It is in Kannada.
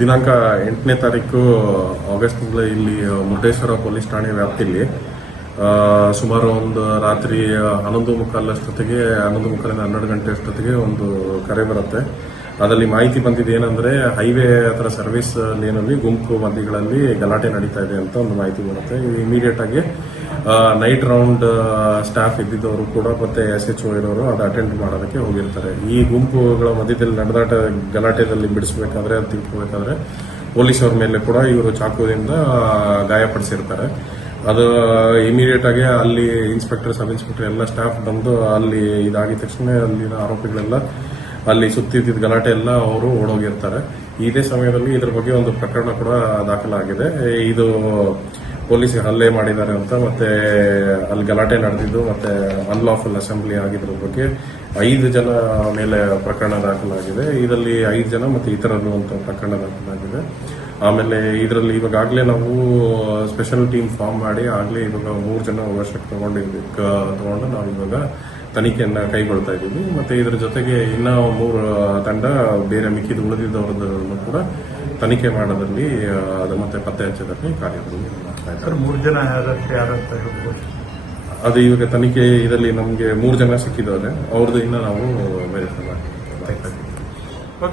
ದಿನಾಂಕ 8ನೇ ತಾರೀಕು ಆಗಸ್ಟ್ ತಿಂಗಳ ಇಲ್ಲಿ ಮುರುಡೇಶ್ವರ ಪೊಲೀಸ್ ಠಾಣೆ ವ್ಯಾಪ್ತಿಯಲ್ಲಿ ಸುಮಾರು ಒಂದು ರಾತ್ರಿ 11:15 ಅಷ್ಟೊತ್ತಿಗೆ 11:15 12 ಗಂಟೆ ಅಷ್ಟೊತ್ತಿಗೆ ಒಂದು ಕರೆ ಬರುತ್ತೆ. ಅದರಲ್ಲಿ ಮಾಹಿತಿ ಬಂದಿದ್ದು ಏನಂದ್ರೆ ಹೈವೇ ಹತ್ರ ಸರ್ವಿಸ್ ಲೇನಲ್ಲಿ ಗುಂಪು ಮಧ್ಯಗಳಲ್ಲಿ ಗಲಾಟೆ ನಡೀತಾ ಇದೆ ಅಂತ ಒಂದು ಮಾಹಿತಿ ಬರುತ್ತೆ. ಇಮಿಡಿಯೇಟ್ ಆಗಿ ನೈಟ್ ರೌಂಡ್ ಸ್ಟಾಫ್ ಇದ್ದಿದ್ದವರು ಕೂಡ ಮತ್ತೆ SHO ಇರೋರು ಅದು ಅಟೆಂಡ್ ಮಾಡೋದಕ್ಕೆ ಹೋಗಿರ್ತಾರೆ. ಈ ಗುಂಪುಗಳ ಮಧ್ಯದಲ್ಲಿ ನಡೆದಾಟ ಗಲಾಟೆಯಲ್ಲಿ ಬಿಡಿಸಬೇಕಾದ್ರೆ ಅದು ತಿಳ್ಕೋಬೇಕಾದ್ರೆ ಪೊಲೀಸವ್ರ ಮೇಲೆ ಕೂಡ ಇವರು ಚಾಕುವಿಂದ ಗಾಯಪಡಿಸಿರ್ತಾರೆ. ಅದು ಇಮಿಡಿಯೇಟ್ ಆಗಿ ಅಲ್ಲಿ ಇನ್ಸ್ಪೆಕ್ಟರ್ ಸಬ್ ಇನ್ಸ್ಪೆಕ್ಟರ್ ಎಲ್ಲ ಸ್ಟಾಫ್ ಬಂದು ಅಲ್ಲಿ ಇದಾಗಿದ ತಕ್ಷಣ ಅಲ್ಲಿನ ಆರೋಪಿಗಳೆಲ್ಲ ಅಲ್ಲಿ ಸುತ್ತಿದ್ದ ಗಲಾಟೆ ಎಲ್ಲ ಅವರು ಓಡೋಗಿರ್ತಾರೆ. ಇದೇ ಸಮಯದಲ್ಲಿ ಇದ್ರ ಬಗ್ಗೆ ಒಂದು ಪ್ರಕರಣ ಕೂಡ ದಾಖಲಾಗಿದೆ. ಇದು ಪೊಲೀಸ್ ಹಲ್ಲೆ ಮಾಡಿದ್ದಾರೆ ಅಂತ ಮತ್ತೆ ಅಲ್ಲಿ ಗಲಾಟೆ ನಡೆದಿದ್ದು ಮತ್ತೆ ಅನ್ಲಾಫುಲ್ ಅಸೆಂಬ್ಲಿ ಆಗಿದ್ರ ಬಗ್ಗೆ 5 ಜನ ಮೇಲೆ ಪ್ರಕರಣ ದಾಖಲಾಗಿದೆ. ಇದರಲ್ಲಿ 5 ಜನ ಮತ್ತೆ ಇತರರು ಅಂತ ಪ್ರಕರಣ ದಾಖಲಾಗಿದೆ. ಆಮೇಲೆ ಇದರಲ್ಲಿ ಇವಾಗಲೇ ನಾವು ಸ್ಪೆಷಲ್ ಟೀಮ್ ಫಾರ್ಮ್ ಮಾಡಿ ಆಗಲೇ ಇವಾಗ 3 ಜನ ವಶಕ್ಕೆ ತಗೊಂಡು ನಾವು ಇವಾಗ ತನಿಖೆಯನ್ನ ಕೈಗೊಳ್ತಾ ಇದ್ದೀವಿ. ಮತ್ತೆ ಇದರ ಜೊತೆಗೆ ಇನ್ನ 3 ತಂಡ ಬೇರೆ ಮಿಕ್ಕಿದ ಉಳಿದಿದ್ದವರನ್ನು ಕೂಡ ತನಿಖೆ ಮಾಡೋದ್ರಲ್ಲಿ ಮತ್ತೆ ಪತ್ತೆ ಹಚ್ಚೋದ್ರಲ್ಲಿ ಕಾರ್ಯದಲ್ಲಿ ಮಾಡ್ತಾ ಇದ್ದಾರೆ. 3 ಜನ ಅದು ಇವಾಗ ತನಿಖೆ ಇದರಲ್ಲಿ ನಮಗೆ 3 ಜನ ಸಿಕ್ಕಿದವ್ರೆ. ಅವ್ರದ್ದು ಇನ್ನ ನಾವು ವೆರಿಫೈ ಮಾಡ್ತೀವಿ.